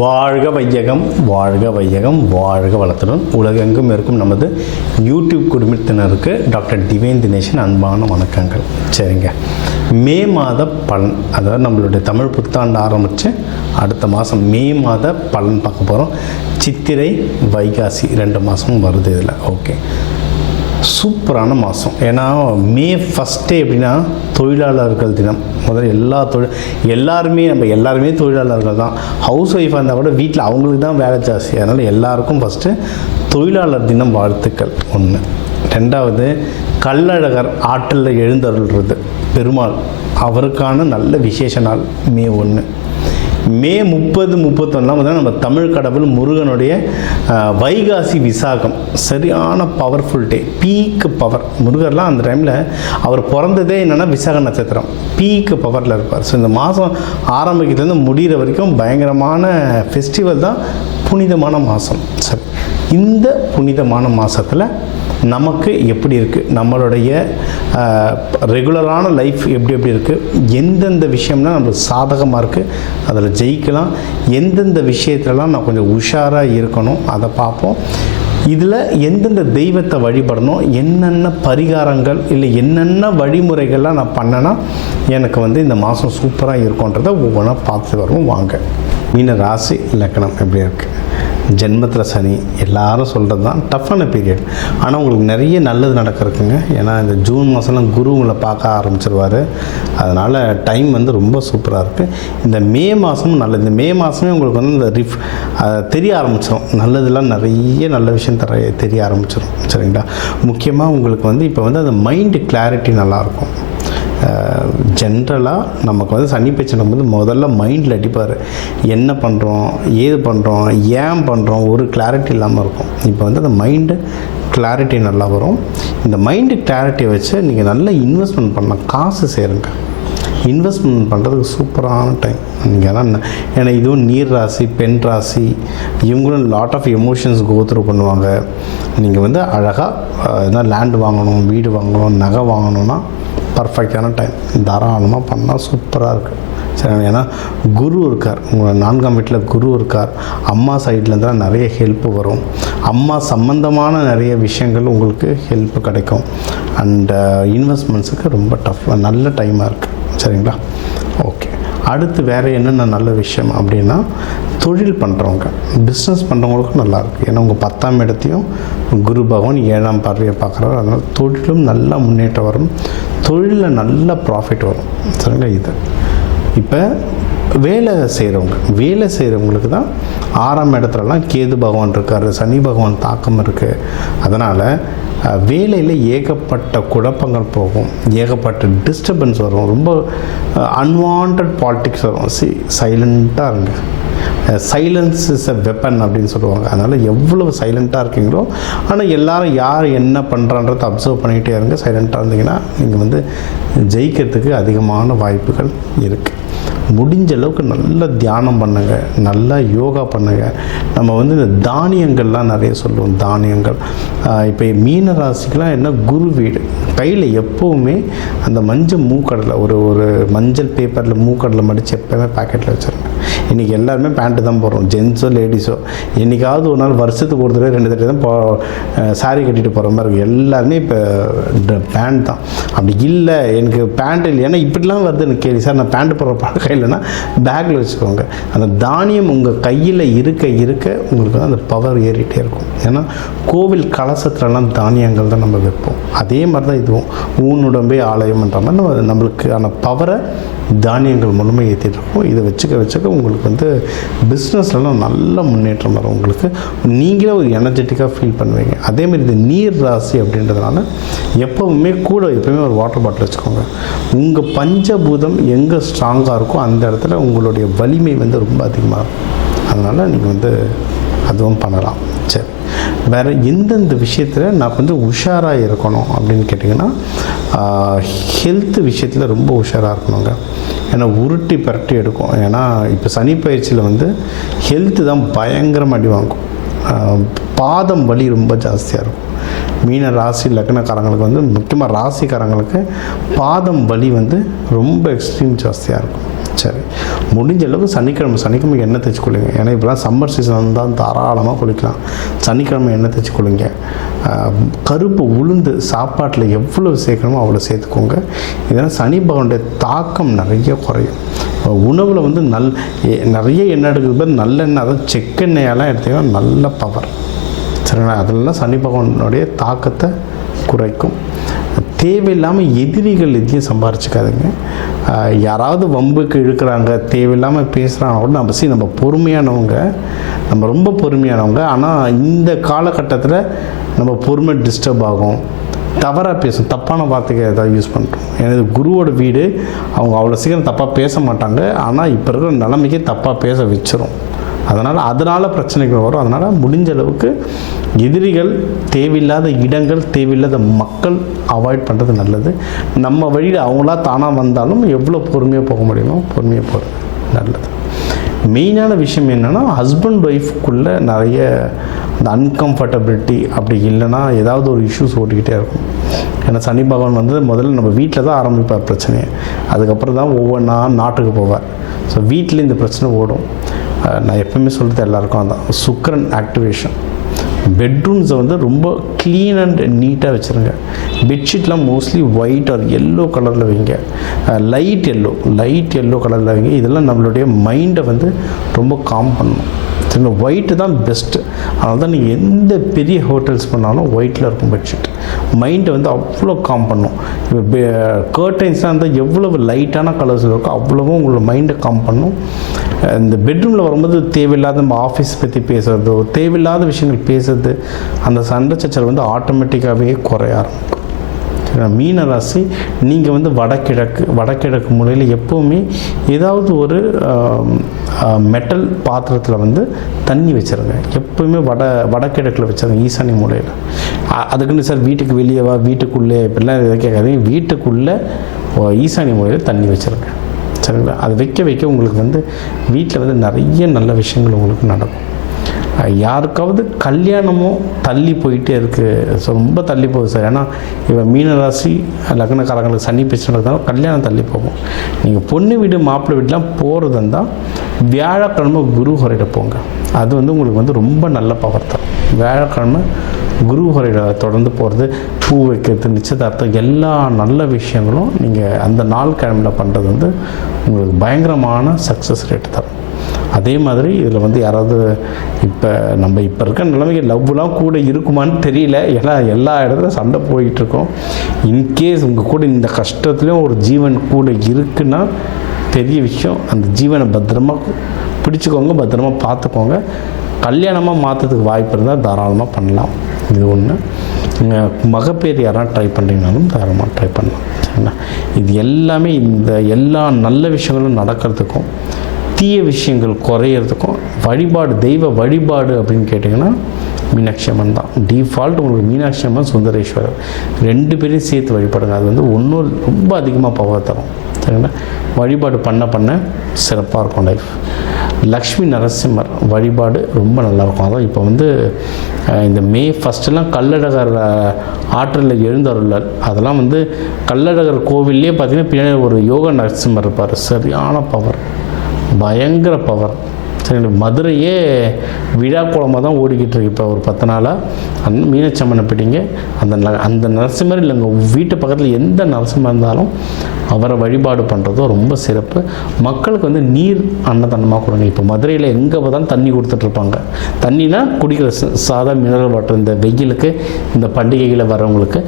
வாழ்க வையகம், வாழ்க வையகம், வாழ்க வளத்துடன் உலகெங்கும் இருக்கும் நமது யூடியூப் குடும்பத்தினருக்கு டாக்டர் டிவைன் தினேஷன் அன்பான வணக்கங்கள். சரிங்க, மே மாத பலன், அதாவது நம்மளுடைய தமிழ் புத்தாண்டு ஆரம்பித்து அடுத்த மாதம் மே மாத பலன் பார்க்க போகிறோம். சித்திரை வைகாசி 2 மாதமும் வருது இதில். ஓகே, சூப்பரான மாதம். ஏன்னா மே ஃபஸ்ட்டே எப்படின்னா தொழிலாளர்கள் தினம். முதல்ல எல்லாருமே தொழிலாளர்கள் தான். ஹவுஸ் ஒய்ஃபாக இருந்தால் கூட வீட்டில் அவங்களுக்கு தான் வேலை ஜாஸ்தி. அதனால் எல்லாருக்கும் ஃபஸ்ட்டு தொழிலாளர் தினம் வாழ்த்துக்கள் ஒன்று. ரெண்டாவது, கள்ளழகர் ஆற்றில் எழுந்தருள்றது பெருமாள், அவருக்கான நல்ல விசேஷ நாள் மே 1. மே 30, 31 நம்ம தமிழ் கடவுள் முருகனுடைய வைகாசி விசாகம், சரியான பவர்ஃபுல் டே, பீக்கு பவர். முருகர்லாம் அந்த டைமில் அவர் பிறந்ததே என்னென்னா விசாக நட்சத்திரம், பீக்கு பவரில் இருப்பார். ஸோ இந்த மாதம் ஆரம்பிக்கிறதுலேருந்து முடிகிற வரைக்கும் பயங்கரமான ஃபெஸ்டிவல் தான், புனிதமான மாதம். சரி, இந்த புனிதமான மாதத்தில் நமக்கு எப்படி இருக்குது, நம்மளுடைய ரெகுலரான லைஃப் எப்படி இருக்குது, எந்தெந்த விஷயம்னா நம்மளுக்கு சாதகமாக இருக்குது, அதில் ஜெயிக்கலாம், எந்தெந்த விஷயத்துலலாம் நான் கொஞ்சம் உஷாராக இருக்கணும் அதை பார்ப்போம். இதில் எந்தெந்த தெய்வத்தை வழிபடணும், என்னென்ன பரிகாரங்கள் இல்லை என்னென்ன வழிமுறைகள்லாம் நான் பண்ணேன்னா எனக்கு இந்த மாதம் சூப்பராக இருக்கும்ன்றதை ஒவ்வொன்றா பார்த்து வருவோம். வாங்க. மீன ராசி லக்னம் எப்படி இருக்குது, ஜென்மத்தில் சனி, எல்லாரும் சொல்கிறது தான் டஃப்பான பீரியட். ஆனால் உங்களுக்கு நிறைய நல்லது நடக்கிறதுக்குங்க. ஏன்னா இந்த ஜூன் மாதம்லாம் குரு உங்களை பார்க்க ஆரம்பிச்சிருவார். அதனால் டைம் ரொம்ப சூப்பராக இருக்குது. இந்த மே மாதமும் நல்லது. இந்த மே மாதமே உங்களுக்கு இந்த தெரிய ஆரம்பிச்சிடும், நல்லதெல்லாம் நிறைய நல்ல விஷயம் தெரிய ஆரம்பிச்சிடும். சரிங்களா? முக்கியமாக உங்களுக்கு இப்போ அந்த மைண்டு கிளாரிட்டி நல்லாயிருக்கும். ஜென்ரலாக நமக்கு சனி பிரச்சனை முதல்ல மைண்டில் அடிப்பார். என்ன பண்ணுறோம், ஏது பண்ணுறோம், ஏன் பண்ணுறோம், ஒரு கிளாரிட்டி இல்லாமல் இருக்கும். இப்போ அந்த மைண்டு கிளாரிட்டி நல்லா வரும். இந்த மைண்டு கிளாரிட்டியை வச்சு நீங்கள் நல்லா இன்வெஸ்ட்மெண்ட் பண்ணலாம், காசு சேருங்க. இன்வெஸ்ட்மெண்ட் பண்ணுறதுக்கு சூப்பரான டைம் நீங்கள். ஏன்னா இதுவும் நீர் ராசி, பெண் ராசி, இவங்களும் லாட் ஆஃப் எமோஷன்ஸ் கோத்ரூ பண்ணுவாங்க. நீங்கள் அழகாக லேண்டு வாங்கணும், வீடு வாங்கணும், நகை வாங்கணும்னா பர்ஃபெக்டான டைம், தாராளமாக பண்ணால் சூப்பராக இருக்குது. சரி, ஏன்னா குரு இருக்கார், உங்களை 4ஆம் வீட்டில் குரு இருக்கார். அம்மா சைட்லேருந்து நிறைய ஹெல்ப் வரும். அம்மா சம்மந்தமான நிறைய விஷயங்கள் உங்களுக்கு ஹெல்ப் கிடைக்கும். அண்ட் இன்வெஸ்ட்மெண்ட்ஸுக்கு ரொம்ப நல்ல டைமாக இருக்குது. சரிங்களா? ஓகே, அடுத்து வேறு என்னென்ன நல்ல விஷயம் அப்படின்னா, தொழில் பண்ணுறவங்க, பிஸ்னஸ் பண்ணுறவங்களுக்கும் நல்லாயிருக்கு. ஏன்னா உங்கள் 10ஆம் இடத்தையும் குரு பகவான் 7ஆம் பார்வையை பார்க்குறாரு. அதனால் தொழிலும் நல்லா முன்னேற்றம் வரும், தொழிலில் நல்ல ப்ராஃபிட் வரும். சரிங்களா? இது இப்போ வேலை செய்கிறவங்களுக்கு தான் 6ஆம் இடத்துலலாம் கேது பகவான் இருக்கார், சனி பகவான் தாக்கம் இருக்குது. அதனால் வேலையில் ஏகப்பட்ட குழப்பங்கள் போகும், ஏகப்பட்ட டிஸ்டர்பன்ஸ் வரும், ரொம்ப அன்வான்ட் பாலிட்டிக்ஸ் வரும். சைலண்ட்டாக இருங்க. சைலன்ஸ் இஸ் எ வெப்பன் அப்படின்னு சொல்லுவாங்க. அதனால் எவ்வளவு சைலண்ட்டாக இருக்கீங்களோ, ஆனால் எல்லோரும் யார் என்ன பண்ணுறான்றதை அப்சர்வ் பண்ணிகிட்டே இருங்க. சைலண்ட்டாக இருந்தீங்கன்னா நீங்கள் ஜெயிக்கிறதுக்கு அதிகமான வாய்ப்புகள் இருக்குது. முடிஞ்ச அளவுக்கு நல்லா தியானம் பண்ணுங்கள், நல்லா யோகா பண்ணுங்கள். நம்ம இந்த தானியங்கள்லாம் நிறைய சொல்லுவோம். தானியங்கள் இப்போ மீன ராசிக்கெலாம் என்ன, குரு வீடு கையில் எப்போவுமே அந்த மஞ்சள் மூக்கடலை, ஒரு மஞ்சள் பேப்பரில் மூக்கடலை மடித்து எப்போவுமே பேக்கெட்டில் வச்சுருங்க. இன்றைக்கி எல்லாருமே பேண்ட்டு தான் போடுறோம், ஜென்ஸோ லேடிஸோ. என்றைக்காவது ஒரு நாள் வருஷத்துக்கு ஒரு தடவை 2 தடவை தான் சாரி கட்டிட்டு போகிற மாதிரி இருக்கும். எல்லாருமே இப்போ பேண்ட் தான். அப்படி இல்லை எனக்கு பேண்ட் இல்லை, ஏன்னா இப்படிலாம் வருது எனக்கு கேள்வி. சார் நான் பேண்ட் போடுற பழக்கம் இல்லைன்னா பேக்கில் வச்சுக்கோங்க. அந்த தானியம் உங்கள் கையில் இருக்க உங்களுக்கு அந்த பவர் ஏறிட்டே இருக்கும். ஏன்னா கோவில் கலசத்துலலாம் தானியங்கள் தான் நம்ம வைப்போம். அதே மாதிரி தான் இதுவும் ஊனுடம்பே ஆலயம்ன்ற மாதிரி நம்மளுக்கான பவரை தானியங்கள் மூலமாக ஏற்றிட்டு இருக்கும். இதை வச்சுக்க உங்களுக்கு பிஸ்னஸ்லாம் நல்ல முன்னேற்றம் வரும். உங்களுக்கு நீங்களே ஒரு எனர்ஜெட்டிக்காக ஃபீல் பண்ணுவீங்க. அதேமாதிரி இது நீர் ராசி அப்படின்றதுனால எப்போவுமே ஒரு வாட்டர் பாட்டில் வச்சுக்கோங்க. உங்கள் பஞ்சபூதம் எங்கே ஸ்ட்ராங்காக இருக்கோ அந்த இடத்துல உங்களுடைய வலிமை ரொம்ப அதிகமாக இருக்கும். அதனால் நீங்கள் அதுவும் பண்ணலாம். சரி, வேறு எந்தெந்த விஷயத்தில் நான் உஷாராக இருக்கணும் அப்படின்னு கேட்டிங்கன்னா, ஹெல்த் விஷயத்தில் ரொம்ப உஷாராக இருக்கணுங்க. ஏன்னா உருட்டி பரட்டி எடுக்கும். ஏன்னா இப்போ சனி பயிற்சியில் ஹெல்த்து தான் பயங்கரமாக அடி வாங்கும். பாதம் வலி ரொம்ப ஜாஸ்தியாக இருக்கும். மீன ராசி லக்னக்காரங்களுக்கு முக்கியமாக ராசிக்காரங்களுக்கு பாதம் வலி ரொம்ப எக்ஸ்ட்ரீம் ஜாஸ்தியாக இருக்கும். சரி, முடிஞ்ச அளவுக்கு சனிக்கிழமை எண்ணெய் தேய்ச்சி குளிங்க. ஏன்னா இப்போலாம் சம்மர் சீசன் தான் தாராளமாக குளிக்கலாம். சனிக்கிழமை எண்ணெய் தேய்ச்சி குளிங்க. கருப்பு உளுந்து சாப்பாட்டில் எவ்வளோ சேர்க்கணுமோ அவ்வளோ சேர்த்துக்கோங்க. இதனால் சனி பகவானுடைய தாக்கம் நிறைய குறையும். உணவில் வந்து நிறைய எண்ணெய் எடுக்கிறது நல்லெண்ணெய், அதாவது செக்கெண்ணெயெல்லாம் எடுத்தீங்கன்னா நல்ல பவர். சரிங்களா? அதெல்லாம் சனி பகவானுடைய தாக்கத்தை குறைக்கும். தேவையில்லாமல் எதிரிகள் எதையும் சம்பாரிச்சிக்காதுங்க. யாராவது வம்புக்கு இழுக்கிறாங்க, தேவையில்லாமல் பேசுகிறாங்க கூட நம்ம பொறுமையானவங்க, நம்ம ரொம்ப பொறுமையானவங்க. ஆனால் இந்த காலகட்டத்தில் நம்ம பொறுமை டிஸ்டர்ப் ஆகும், தவறாக பேசும், தப்பான வார்த்தைக்கு ஏதாவது யூஸ் பண்ணுறோம். எனது குருவோட வீடு, அவங்க அவ்வளோ சீக்கிரம் தப்பாக பேச மாட்டாங்க. ஆனால் இப்போ இருக்கிற நிலைமைக்கு தப்பாக பேச வச்சிரும். அதனால் பிரச்சனைகள் வரும். அதனால் முடிஞ்ச அளவுக்கு எதிரிகள், தேவையில்லாத இடங்கள், தேவையில்லாத மக்கள் அவாய்ட் பண்ணுறது நல்லது. நம்ம வழியில் அவங்களா தானாக வந்தாலும் எவ்வளோ பொறுமையாக போக முடியுமோ பொறுமையாக போகிறது நல்லது. மெயினான விஷயம் என்னென்னா, ஹஸ்பண்ட் ஒய்ஃப்குள்ளே நிறைய அந்த அன்கம்ஃபர்டபிலிட்டி அப்படி இல்லைன்னா ஏதாவது ஒரு இஷ்யூஸ் ஓட்டிக்கிட்டே இருக்கும். ஏன்னா சனி பகவான் வந்து முதல்ல நம்ம வீட்டில் தான் ஆரம்பிப்பார் பிரச்சனையை, அதுக்கப்புறம் தான் ஒவ்வொன்றா நாட்டுக்கு போவார். ஸோ வீட்டில் இந்த பிரச்சனை ஓடும். நான் எப்பவுமே சொல்கிறது எல்லாருக்கும் அதான், சுக்கிரன் ஆக்டிவேஷன். பெட்ரூம்ஸை வந்து ரொம்ப க்ளீன் அண்ட் நீட்டாக வச்சுருங்க. பெட்ஷீட்லாம் மோஸ்ட்லி ஒயிட் ஆர் எல்லோ கலரில் வைங்க. லைட் எல்லோ கலரில் வைங்க. இதெல்லாம் நம்மளுடைய மைண்டை வந்து ரொம்ப காம் பண்ணணும். சரிங்களா? ஒயிட்டு தான் பெஸ்ட்டு. அதனால தான் நீங்கள் எந்த பெரிய ஹோட்டல்ஸ் பண்ணாலும் ஒயிட்டில் இருக்கும் பெட்ஷீட். மைண்டை வந்து அவ்வளோ காம் பண்ணும். இப்போ கர்டைன்ஸ்லாம் இருந்தால் எவ்வளவு லைட்டான கலர்ஸ் இருக்கோ அவ்வளவும் உங்களோட மைண்டை காம் பண்ணும். இந்த பெட்ரூமில் வரும்போது தேவையில்லாத நம்ம ஆஃபீஸ் பற்றி பேசுகிறதோ, தேவையில்லாத விஷயங்கள் பேசுறது, அந்த சண்டை சச்சரவு வந்து ஆட்டோமேட்டிக்காகவே குறைய ஆரம்பிக்கும். மீன ராசி, நீங்கள் வந்து வடகிழக்கு மூலையில் எப்போவுமே ஏதாவது ஒரு மெட்டல் பாத்திரத்தில் வந்து தண்ணி வச்சுருங்க. எப்போவுமே வடகிழக்கில் வச்சுருங்க, ஈசானி மூலையில். அதுக்குன்னு சார் வீட்டுக்கு வெளியேவா, வீட்டுக்குள்ளே இப்படிலாம் எதாவது கேட்காதீங்க. வீட்டுக்குள்ளே ஈசானி மூலையில் தண்ணி வச்சுருங்க. சரிங்களா? அது வைக்க உங்களுக்கு வந்து வீட்டில் வந்து நிறைய நல்ல விஷயங்கள் உங்களுக்கு நடக்கும். யாருக்காவது கல்யாணமோ தள்ளி போயிட்டே இருக்குது, ஸோ ரொம்ப தள்ளி போகுது சார். ஏன்னா இவன் மீனராசி லக்னக்காரங்களுக்கு சனி பிரச்சனை இருந்தாலும் கல்யாணம் தள்ளி போகும். நீங்கள் பொண்ணு வீடு மாப்பிள்ளை வீடுலாம் போகிறது இருந்தால் வியாழக்கிழமை குரு ஹோரையிட போங்க. அது வந்து உங்களுக்கு வந்து ரொம்ப நல்ல பவர் தரும். வியாழக்கிழமை குரு ஹோரையிட தொடர்ந்து போகிறது, பூ வைக்கிறது, நிச்சயதார்த்தம், எல்லா நல்ல விஷயங்களும் நீங்கள் அந்த நாள் கிழமையில் பண்ணுறது வந்து உங்களுக்கு பயங்கரமான சக்ஸஸ் ரேட் தரும். அதே மாதிரி இதில் வந்து யாராவது இப்போ இருக்க நிலைமைக்கு லவ்லாம் கூட இருக்குமான்னு தெரியல. ஏன்னா எல்லா இடத்துல சண்டை போயிட்டுருக்கோம். இன்கேஸ் உங்கள் கூட இந்த கஷ்டத்துலேயும் ஒரு ஜீவன் கூட இருக்குன்னா பெரிய விஷயம். அந்த ஜீவனை பத்திரமா பிடிச்சிக்கோங்க, பத்திரமா பார்த்துக்கோங்க. கல்யாணமாக மாற்றத்துக்கு வாய்ப்பு இருந்தால் தாராளமாக பண்ணலாம். இது ஒன்று. மகப்பேறு யாராவது ட்ரை பண்ணுறீங்கனாலும் தாராளமாக ட்ரை பண்ணலாம். சரிங்களா? இது எல்லாமே இந்த எல்லா நல்ல விஷயங்களும் நடக்கிறதுக்கும் தீய விஷயங்கள் குறையிறதுக்கும் தெய்வ வழிபாடு அப்படின்னு கேட்டிங்கன்னா மீனாட்சி அம்மன் தான் டிஃபால்ட். உங்களுக்கு மீனாட்சி அம்மன், சுந்தரேஸ்வரர் 2 பேரையும் சேர்த்து வழிபாடுங்க. அது வந்து ஒன்றும் ரொம்ப அதிகமாக பவர் தரும். சரிங்களா? வழிபாடு பண்ண சிறப்பாக இருக்கும் லைஃப். லக்ஷ்மி நரசிம்மர் வழிபாடு ரொம்ப நல்லாயிருக்கும். அதான் இப்போ வந்து இந்த மே 1 கள்ளழகர் ஆற்றில் எழுந்தருளல், அதெல்லாம் வந்து கள்ளழகர் கோவில்லே பார்த்திங்கன்னா பின்னாடி ஒரு யோக நரசிம்மர் இருப்பார். சரியான பவர், பயங்கர பவர். சரி, மதுரையே விழா கோலமாக தான் ஓடிக்கிட்டு இருக்கு இப்போ ஒரு 10 நாளாக. அந்த மீனாட்சி அம்மனை பிடிங்க. அந்த நரசிம்மர் இல்லை, உங்கள் வீட்டு பக்கத்தில் எந்த நரசிம்மர் இருந்தாலும் அவரை வழிபாடு பண்ணுறதும் ரொம்ப சிறப்பு. மக்களுக்கு வந்து நீர் அன்னதானமாக கொடுங்க. இப்போ மதுரையில் எங்கே தான் தண்ணி கொடுத்துட்ருப்பாங்க. தண்ணினா குடிக்கிற சாதா மினரல் வாட்டர். இந்த வெயிலுக்கு, இந்த பண்டிகையில் வரவங்களுக்கு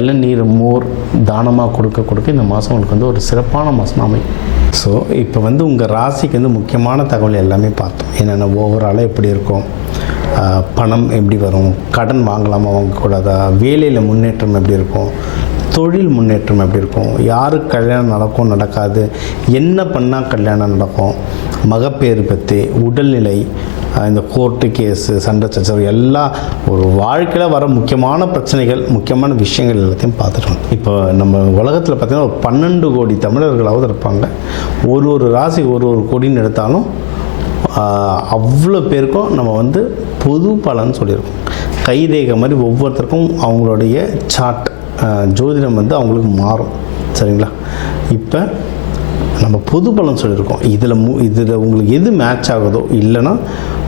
இளநீர், மோர் தானமாக கொடுக்க இந்த மாதம் உங்களுக்கு வந்து ஒரு சிறப்பான மாதம் அமையும். ஸோ இப்போ வந்து உங்கள் ராசிக்கு வந்து முக்கியமான தகவல் எல்லாமே பார்த்தோம். என்னென்ன ஓவராலாக எப்படி இருக்கும், பணம் எப்படி வரும், கடன் வாங்கலாமா வாங்கக்கூடாதா, வேலையில் முன்னேற்றம் எப்படி இருக்கும், தொழில் முன்னேற்றம் எப்படி இருக்கும், யாருக்கு கல்யாணம் நடக்கும் நடக்காது, என்ன பண்ணால் கல்யாணம் நடக்கும், மகப்பேறு பற்றி, உடல்நிலை, இந்த கோர்ட்டு கேஸு, சண்டை சச்சரவு, எல்லாம் ஒரு வாழ்க்கையில் வர முக்கியமான பிரச்சனைகள், முக்கியமான விஷயங்கள் எல்லாத்தையும் பார்த்துட்டோம். இப்போ நம்ம உலகத்தில் பார்த்திங்கன்னா ஒரு 12 கோடி தமிழர்களாவது இருப்பாங்க. ஒரு ராசி ஒரு கோடின்னு எடுத்தாலும் அவ்வளோ பேருக்கும் நம்ம வந்து பொது பலன்னு சொல்லியிருக்கோம். கைரேகை மாதிரி ஒவ்வொருத்தருக்கும் அவங்களுடைய சார்ட், ஜோதிடம் வந்து அவங்களுக்கு மாறும். சரிங்களா? இப்போ நம்ம பொது பலன் சொல்லியிருக்கோம். இதில் உங்களுக்கு எது மேட்ச் ஆகுதோ, இல்லைன்னா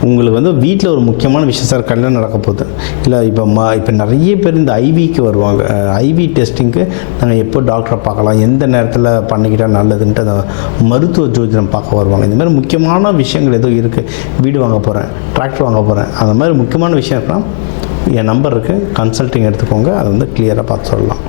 உங்களுக்கு வந்து வீட்டில் ஒரு முக்கியமான விஷயம், சார் கல்யாணம் நடக்க போகுது, இல்லை இப்போ நிறைய பேர் இந்த ஐவிக்கு வருவாங்க. ஐவி டெஸ்டிங்க்கு நாங்கள் எப்போ டாக்டரை பார்க்கலாம், எந்த நேரத்தில் பண்ணிக்கிட்டால் நல்லதுன்ட்டு அந்த மருத்துவ ஜோதிடம் பார்க்க வருவாங்க. இந்த மாதிரி முக்கியமான விஷயங்கள் ஏதோ இருக்குது, வீடு வாங்க போகிறேன், டிராக்டர் வாங்க போகிறேன், அந்த மாதிரி முக்கியமான விஷயம் இருக்குன்னா என் நம்பர் இருக்குது, கன்சல்ட்டிங் எடுத்துக்கோங்க, அதை வந்து கிளியராக பார்த்து சொல்லலாம்.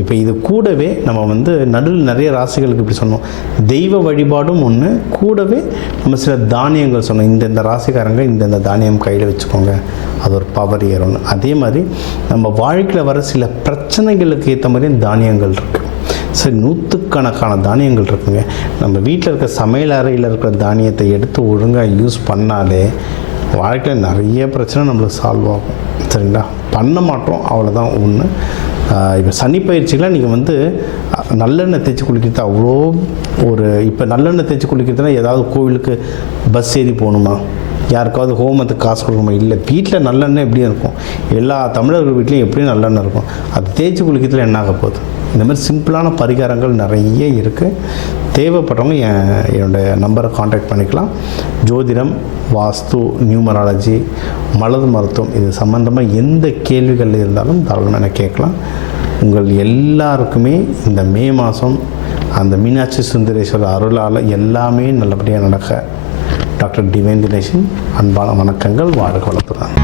இப்போ இது கூடவே நம்ம வந்து நடுவில் நிறைய ராசிகளுக்கு இப்படி சொன்னோம், தெய்வ வழிபாடும் ஒன்று, கூடவே நம்ம சில தானியங்கள் சொன்னோம், இந்தந்த ராசிக்காரங்க இந்தந்த தானியம் கையில் வச்சுக்கோங்க, அது ஒரு பவர் ஏறணும். அதே மாதிரி நம்ம வாழ்க்கையில் வர சில பிரச்சனைகளுக்கு ஏற்ற மாதிரி தானியங்கள் இருக்குது. சரி, நூற்றுக்கணக்கான தானியங்கள் இருக்குங்க. நம்ம வீட்டில் இருக்க சமையல் அறையில் இருக்கிற தானியத்தை எடுத்து ஒழுங்காக யூஸ் பண்ணாலே வாழ்க்கையில் நிறைய பிரச்சனை நம்மளுக்கு சால்வ் ஆகும். சரிங்களா? பண்ண மாட்டோம், அவ்வளோதான் ஒன்று. இப்போ சனி பயிற்சிக்கெலாம் நீங்கள் வந்து நல்லெண்ணெய் தேய்ச்சி குளிக்கிறது அவ்வளோ இப்போ நல்லெண்ணெய் தேய்ச்சி குளிக்கிறதுனா ஏதாவது கோவிலுக்கு பஸ் ஏறி போகணுமா, யாருக்காவது ஹோமத்துக்கு காசு கொடுக்கணுமா? இல்லை, வீட்டில் நல்லெண்ணெய் எப்படியும் இருக்கும், எல்லா தமிழர்கள் வீட்லேயும் எப்படியும் நல்லெண்ணெய் இருக்கும். அது தேய்ச்சி குளிக்கிறதுல என்ன ஆக போகுது? இந்த மாதிரி சிம்பிளான பரிகாரங்கள் நிறைய இருக்குது. தேவைப்படுறவங்க என்னோடய நம்பரை காண்டாக்ட் பண்ணிக்கலாம். ஜோதிடம், வாஸ்து, நியூமராலஜி, மலர் மருத்துவம், இது சம்மந்தமாக எந்த கேள்விகள் இருந்தாலும் தாராளமாக எனக்கு கேட்கலாம். உங்கள் எல்லாருக்குமே இந்த மே மாதம் அந்த மீனாட்சி சுந்தரேஸ்வரர் அருளால் எல்லாமே நல்லபடியாக நடக்க டாக்டர் டிவைன் தினேஷன் அன்பான வணக்கங்கள். வாழ்க வளத்துடன்.